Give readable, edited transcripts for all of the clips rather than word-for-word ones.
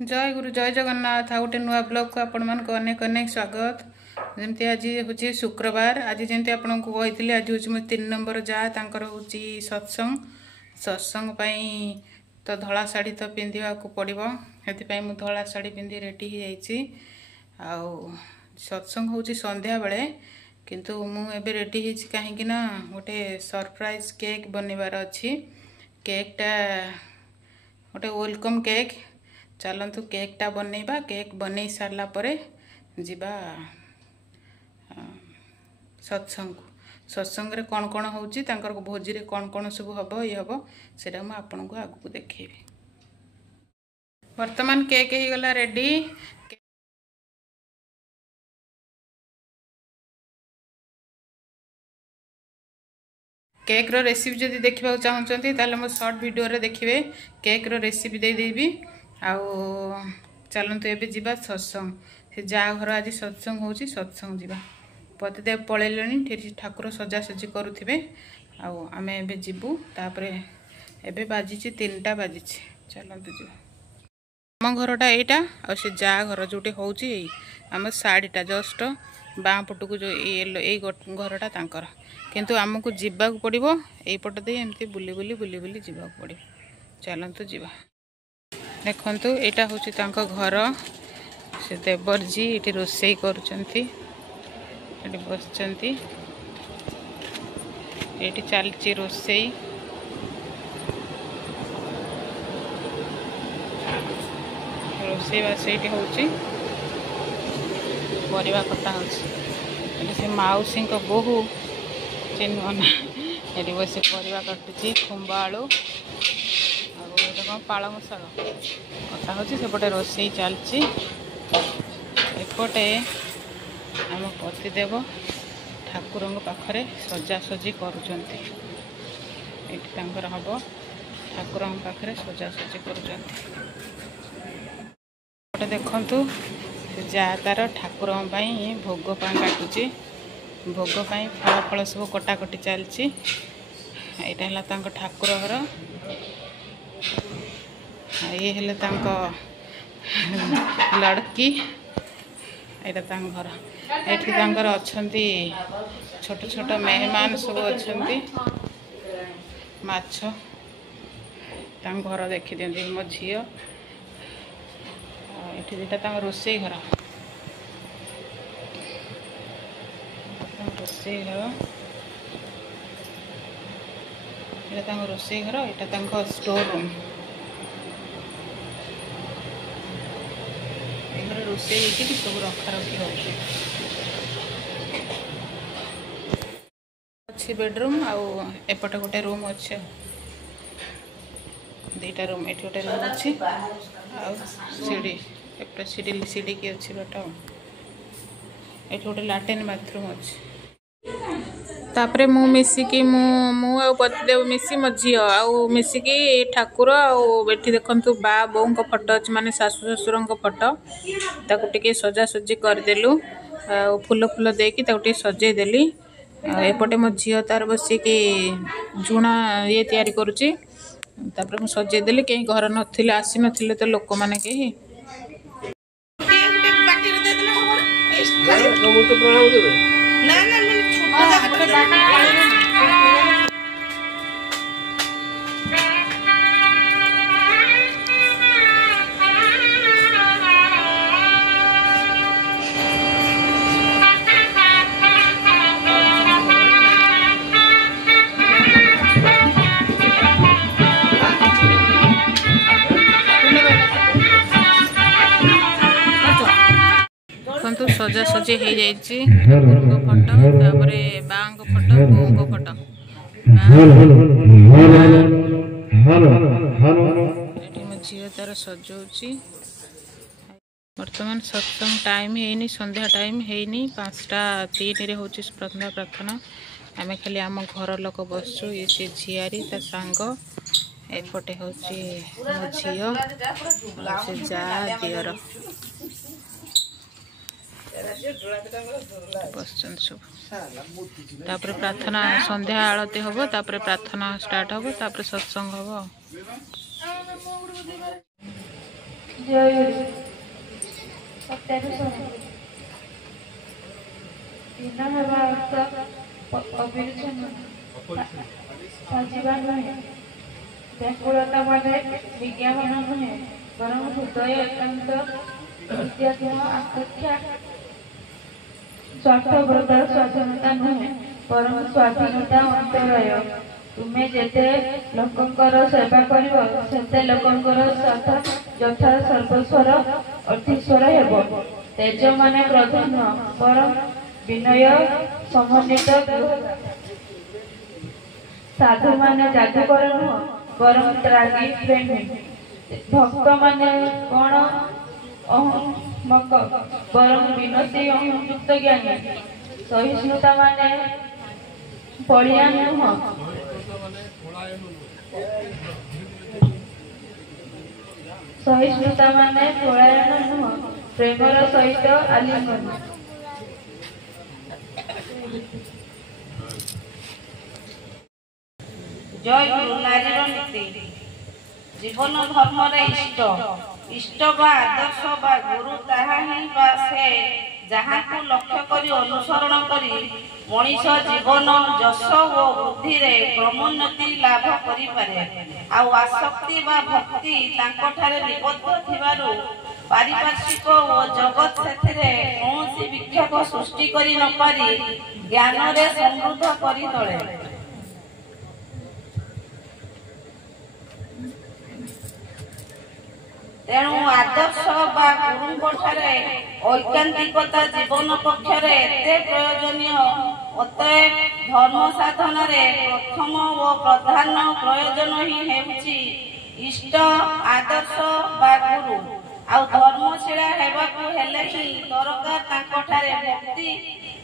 जय गुरु जय जगन्नाथ आ गोटे नुआ ब्लॉग को आपण मान अनेक अनेक स्वागत। जमती आज हूँ शुक्रवार। आज जमी आपन को कही आज हूँ मो 3 नंबर जा तांकर हूँ सत्संग सत्संग तो धला शाढ़ी तो पिंधा पड़ो से मुझे धला शाढ़ी पिंधि रेडी हो सत्संग हूँ संध्या बेले किंतु मुझे रेडी कहीं गोटे सरप्राइज केक बनवार अच्छी केकटा गोटे वेलकम केक। चलतु केकटा बनइबा केक बनई सारा पर जीवा सत्संग रे कौन कौन होची तांकर भोजी रे कौन कौन सब हबो ये हबो सेटा म आपन को आगु देखैबे। वर्तमान केक ही गला रेडी। केक रो रेसिपी जदि देखिबा चाहउचंती ताले मो शॉर्ट वीडियो रे देखिबे केक रो रेसिपी दे देबी। आउ चलतु एबे जीवा सत्संग से जा घर आज सत्संग होची सत्संग जीवा पतिदेव पळेलेनी ठेरी ठाकुर सजासजी करूथिबे आउ आमे एबे जीवु तापरे एबे बाजिची 3टा बाजिची चलतु जीवा। आम घरटा एटा आ से जा घर जोटे होची एई आम साड़ीटा जस्ट बाँ पटू जो ये घरटा तांकर किंतु आमको जीवा पड़ो यपट दे एमती बुली बुली बुली बुली जीवा पड़ो। चलतु जीवा देखंतु एटा होची तांको घर से देवर जी ये रोसई करुचंती ये बसचंती ये चलची रोसई रोसई बास ये होची परिवा कटा होची से माउसी बोहू चिन्हना ये बस परिवा काटुची खुंबा आलू कौन पालंग शाग कटा होपटे रोसई चलची एपटे आम पतिदेव ठाकुर पाखरे सजासजी करुचंती हम ठाकुर पाखरे सजासजी करुचंती देखंतु जा तार ठाकुर भोग काटुची भोग फल फल सब कटाकटी चलची यहाँ है ठाकुर घर ये हेले लड़की यहाँ घर ये अच्छी छोट छोट मेहमान सब अच्छा माछ घर देखी दिखती मो झी ये दुटा रोसई घर रोसई घर यहाँ रोसई घर यहाँ स्टोर रूम रोसई सब रखा रखी अच्छी बेडरूम आउ एपटे गोटे रूम अच्छे दीटा रूम ये गोटे रूम अच्छी सीढ़ी एपटे सीढ़ी सीढ़ी की अच्छी बेटा ये गोटे लाट्रिन बाथरूम अच्छी तापरे मु मिसिकी मु पतिदेव मिसी मो झी आउ मिसिकी ठाकुर आठी देखु बा बो फोटो अच्छे माने शाशु शशुर फोटो ताकू टिके सजासजी करदेलु फूल फूल देकी ताकू सजे देली एपटे मो झी तार बसिकी झुणा ये तैयारी करुची तापरे मु सजे देली कहीं घर नथिले आसी नथिले तो लोक माने कहीं सजा सजी हो जाइए फोटो बांग फोटो बोंग फोटो मो झी तार सजाऊँगी। बर्तमान सत्संग टाइम है संध्या टाइम है 5:03 हूँ प्रार्थना आम खाली आम घर लोक बसु ये सी झीआरी ता सांग एपटे हूँ मो झी से जा दियर बसन सब तापर प्रार्थना संध्या आरती हम तापर प्रार्थना स्टार्ट हम तापर सत्संग हम ଜୟଗୁରୁ ସତ୍ୟରୁ ଶୁଣ ଦିନ ହେବା ଅର୍ଥ ଅବିଚ୍ଛିନ୍ନ ସଜୀବା ନୁହେଁ, ବ୍ୟାକୁଳତା ମାନେ ବିଜ୍ଞାପନ ନୁହେଁ, ବରଂ ହୃଦୟ ଏକାନ୍ତ ଇତ୍ୟାଦିନ ଆକାଂକ୍ଷା ସ୍ୱାର୍ଥବ୍ରତ ସ୍ୱାଧୀନତା ନୁହେଁ, ବରଂ ସ୍ୱାଧୀନତା ଅନ୍ତରାୟ। ତୁମେ ଯେତେ ଲୋକଙ୍କର ସେବା କରିବ ସେତେ ଲୋକଙ୍କର ଯଥା ସର୍ବସ୍ୱର ଅଧୀଶ୍ୱର ହେବ। ତେଜ ମାନେ କ୍ରୋଧ ନୁହଁ, ବରଂ ବିନୟ ସମନ୍ୱିତ ଗୃହତା। ସାଧୁ ମାନେ ଯାଦୁକର ନୁହଁ, ବରଂ ତ୍ୟାଗୀ ପ୍ରେମୀ। ଭକ୍ତ ମାନେ କଣ ଅହମ୍ମକ, ବରଂ ବିନତି ଅହଂଯୁକ୍ତ ଜ୍ଞାନୀ। ସହିଷ୍ଣୁତା ମାନେ ପଳିଆନ ନୁହଁ, ସହିଷ୍ଣୁତା ମାନେ ପଳାୟନ ନୁହଁ, ପ୍ରେମର ସହିତ ଆଲିଙ୍ଗନ। ଜୟ ଗୁରୁ। ନାରୀର ନୀତି ଜୀବନ ଧର୍ମରେ ଇଷ୍ଟ ବା ଆଦର୍ଶ ବା ଗୁରୁ ତାହା ହିଁ ବା ସେ ଯାହାକୁ ଲକ୍ଷ୍ୟ କରି ଅନୁସରଣ କରି ମଣିଷ ଜୀବନ ଯଶ ଓ ବୁଦ୍ଧିରେ କ୍ରମୋନ୍ନତି ଲାଭ କରିପାରେ। ଆଉ ଆସକ୍ତି ବା ଭକ୍ତି ତାଙ୍କଠାରେ ନିବଦ୍ଧ ଥିବାରୁ ପାରିପାର୍ଶ୍ୱିକ ଓ ଜଗତ ସେଥିରେ କୌଣସି ବିକ୍ଷୋଭ ସୃଷ୍ଟି କରି ନ ପାରି ଜ୍ଞାନରେ ସମୃଦ୍ଧ କରି ତୋଳେ। ତେଣୁ ଆଦର୍ଶ ବା ଗୁରୁଙ୍କ ଠାରେ ଐକାନ୍ତିକତା ଜୀବନ ପକ୍ଷରେ ଏତେ ପ୍ରୟୋଜନୀୟ। ଅତଏବ ଧର୍ମ ସାଧନାରେ ପ୍ରଥମ ଓ ପ୍ରଧାନ ପ୍ରୟୋଜନ ହିଁ ହେଉଛି ଇଷ୍ଟ ଆଦର୍ଶ ବା ଗୁରୁ। ଆଉ ଧର୍ମଶୀଳା ହେବାକୁ ହେଲେ ହିଁ ଦରକାର ତାଙ୍କଠାରେ ଭକ୍ତି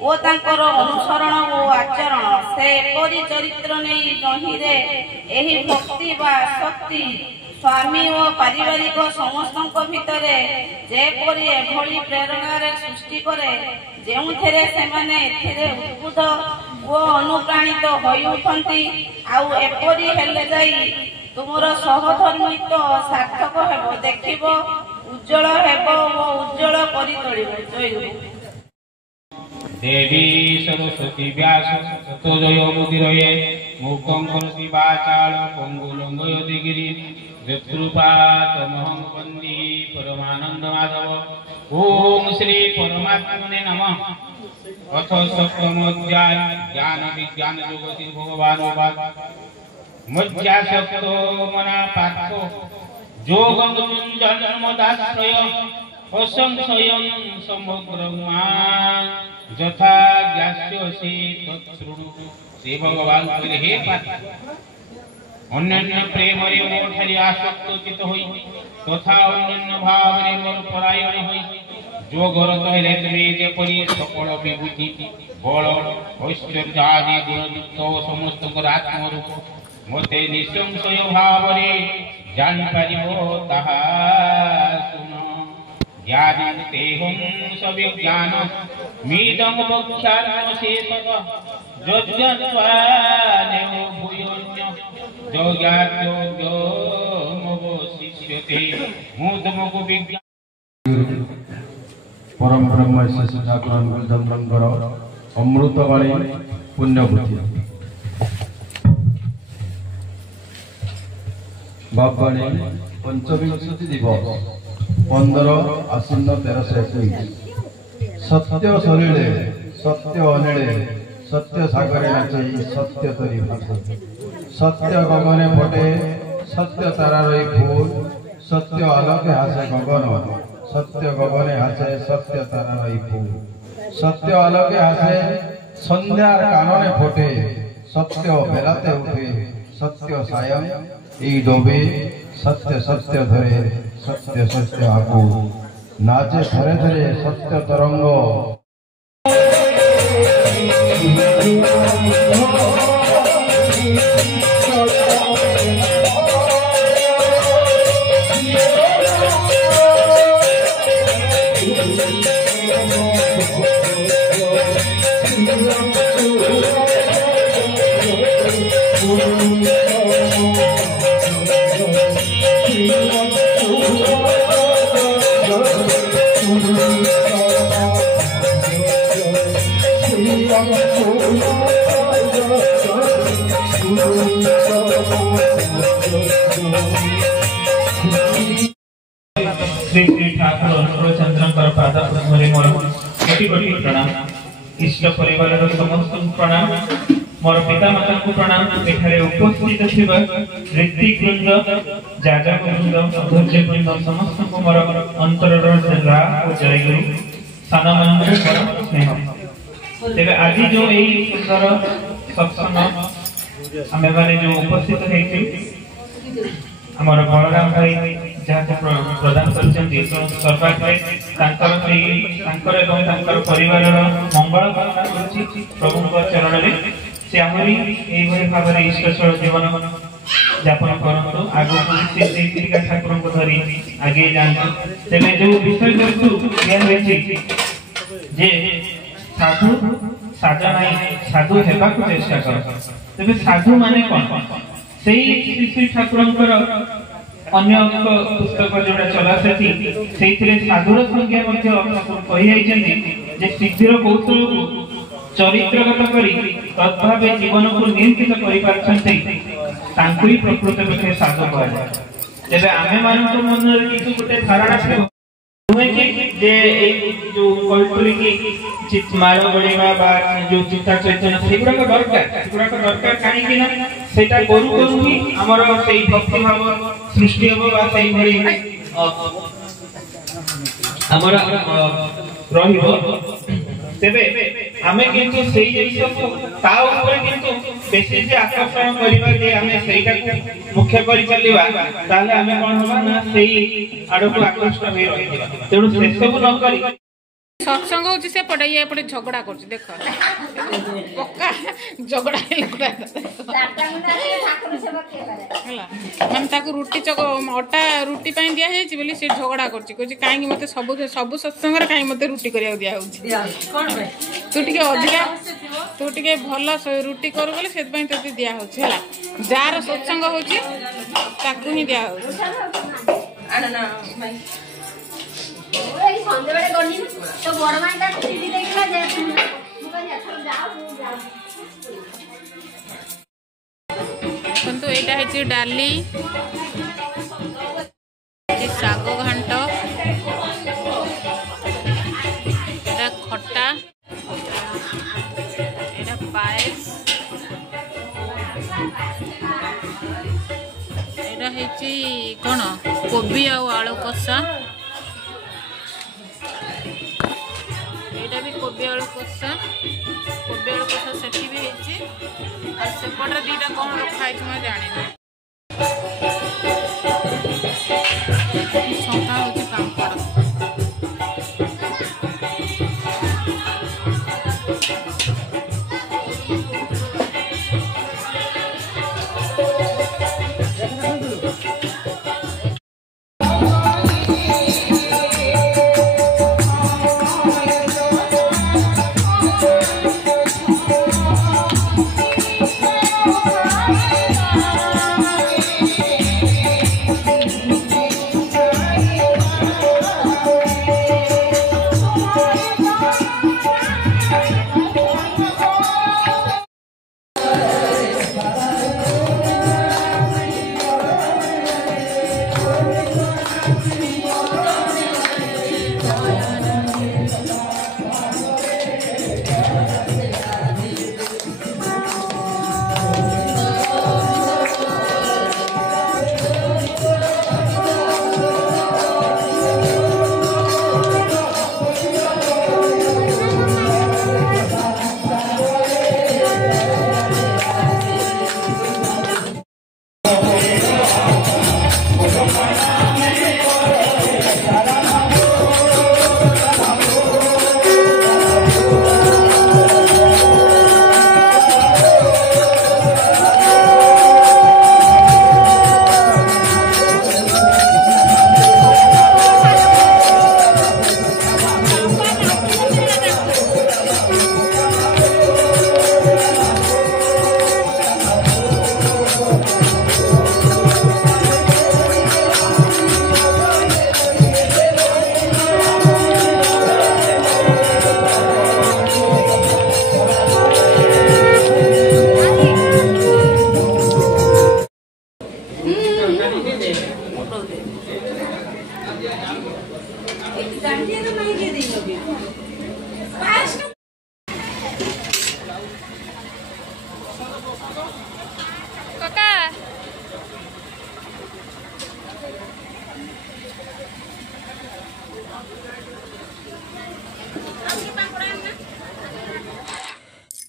ଓ ତାଙ୍କର ଅନୁସରଣ ଓ ଆଚରଣ। ସେ ଏପରି ଚରିତ୍ର ନେଇ ଯହିଁରେ ଏହି ଭକ୍ତି ବା ଆସକ୍ତି ସ୍ୱାମୀ ଓ ପାରିବାରିକ ସମସ୍ତଙ୍କ ଭିତରେ ଯେପରି ଏଭଳି ପ୍ରେରଣାରେ ସୃଷ୍ଟି କରେ ଯେଉଁଥିରେ ସେମାନେ ଏଥିରେ ଉଦ୍ବୁଦ୍ଧ ଓ ଅନୁପ୍ରାଣିତ ହୋଇ ଉଠନ୍ତି। ଆଉ ଏପରି ହେଲେ ଯାଇ ତୁମର ସହଧର୍ମିତ୍ୱ ସାର୍ଥକ ହେବ, ଦେଖିବ ଉଜ୍ଜଳ ହେବ ଓ ଉଜ୍ଜଳ କରି ତୋଳିବ। ଜୟ। देवी सरस्वती व्यास ततोजय मुदिरये मूकं करोति वाचाल पंगुलंघयति गिरि यत्कृपातमहं वन्दे परमानंद माधव। ओम श्री परमात्मने नमः। अथ सप्तमोऽध्याय ज्ञान विज्ञान योगति भगवानुवाद। मज्जासक्तो मना पार्थो योगं जन्मदाश्रय असंशयं समग्रं यथा ज्ञास्यसि तत्शृणु। श्री भगवान बोले, हे पार्थ, अन्योन्य प्रेम रे मोठारी आसक्त चित होई तथा अन्योन्य भाव रे मोर परायण होई जोगरत हेले तुमे जेपरि सकल विभूति बल ऐश्वर्य आदि गुणयुक्त समस्त आत्मरूप मते निसंशय भाव रे जानि पारिबो ताहा सुन। ज्ञानतेहं सविज्ञान मीदं वक्ष्यामशेषतः यज्ञत्वानेव भूयोऽन्य योग्याद्योग्यमवशिष्यते मूढमगु विज्ञान। परम ब्रह्म श्री ठाकुर गुरुचंद्रंकर अमृतवाणी पुण्यपुथी बाबाणी पंचविंशति दिवस 15 आश्विन 1321। सत्य शरीरे सत्य अनिले सत्य सागरे नाचे सत्य तरी भाषे सत्य गगने फटे सत्य तारा रही फूल सत्य आलोके हासे गगन सत्य गगने हासे सत्य तारा रही फूल सत्य आलोके हासे संध्यार कानने फटे सत्य बेलाते उठे सत्य सायं ई डोबे सत्य सत्य धरे सत्य सत्य आगो नाचे धरे धरे सत्य तरंग। श्री श्री ठाकुर अनुकूलचंद्र पाद पद्मरे मोर कोटि कोटि प्रणाम। इष्ट परिवार समस्त प्रणाम। मोर पिता माता को प्रणाम। एठारे उपस्थित थिबा ऋतिक वृंद, जाजक वृंद, अध्यक्ष वृंद समस्त को मोर अंतरर रा ओ जय गुरु साना मन को स्नेह। तेबे आज जो एई सुंदर सत्संग आमे माने जो उपस्थित हेछि हमर बलराम भाई जहाँ प्रदान करछन्ती सर्वाग्रे तांकर एवं तांकर परिवार मंगल कामना करछि प्रभुଙ୍କ चरणरे से आमरी एई भली भाबरे ईश्वर जीवन यापन करंतु आगु से श्री ठाकुर को धरी आगे जांतु। तेबे जो विषय वस्तु ज्ञान हेछि जे साधु साजा नाही साधु हेबाकु चेष्टा कर। तेबे साधु माने कोन सेई श्री ठाकुरंकर अन्य पुस्तक जोड़ा चला से साधुर संज्ञा कही जे सिद्धिर कौशल को चरित्रगत करी तद्भावे जीवन को नियंत्रित कर प्रकृत पक्षे साधु कह। तेज आम मान मन किसी गोटे धारणा जो कहते माल बढ़ा जो चिंता चैतन्य सेगुड़ाक दरकार कहीं सेटा करू करू ही आमर से भक्ति भाव सृष्टि हम आमर तेबे आमे किंतु सेई जिनिस को ता ऊपर किंतु बेसी जे आकर्षण करिबा जे आमे सेईटा को मुख्य करि चलिबा ताले आमे कोन होबा ना सेई आडको आकर्षण होई रहिबा। तेणु से सब न करी सत्संग होची से पड़े ये पड़े झगड़ा करछ देख पक्का झगड़ा लगड़ा हला मन ताको रोटी चक अटा रोटी पई दिया हेची बोली से झगड़ा करछ कोची काहे मते सब सत्संग रे काहे मते रोटी करिया दिया होची कोन बे तू टिके भल रोटी कर बोले से पई तते दिया होची हला जार सत्संग होची ताकू ही दिया होची आना भाई ओए संदे बेले गनी तो बड़ मानटा टीवी देखला जे मु कहनी एथर जाऊ किंतु एटा है डाली साग घांट एटा खट्टा एटा पायस एटा है कौन कोबी आलू कषा भी कोबी आलू कषा सेठी भी हेची आ सेपटे दीटा कौन रखा है मैं जानी छका होची पापड़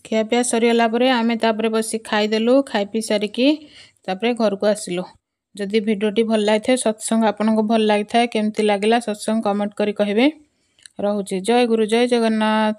ଖିଆପିଆ ସରିଗଲା ପରେ ଆମେ ତାପରେ ବସି ଖାଇଦେଲୁ। ଖାଇ ପିଇ ସାରିକି ତାପରେ ଘରକୁ ଆସିଲୁ। ଯଦି ଭିଡ଼ିଓଟି ଭଲ ଲାଗିଥାଏ, ସତ୍ସଙ୍ଗ ଆପଣଙ୍କୁ ଭଲ ଲାଗିଥାଏ, କେମିତି ଲାଗିଲା ସତ୍ସଙ୍ଗ କମେଣ୍ଟ କରି କହିବେ। ରହୁଛି। ଜୟ ଗୁରୁ, ଜୟ ଜଗନ୍ନାଥ।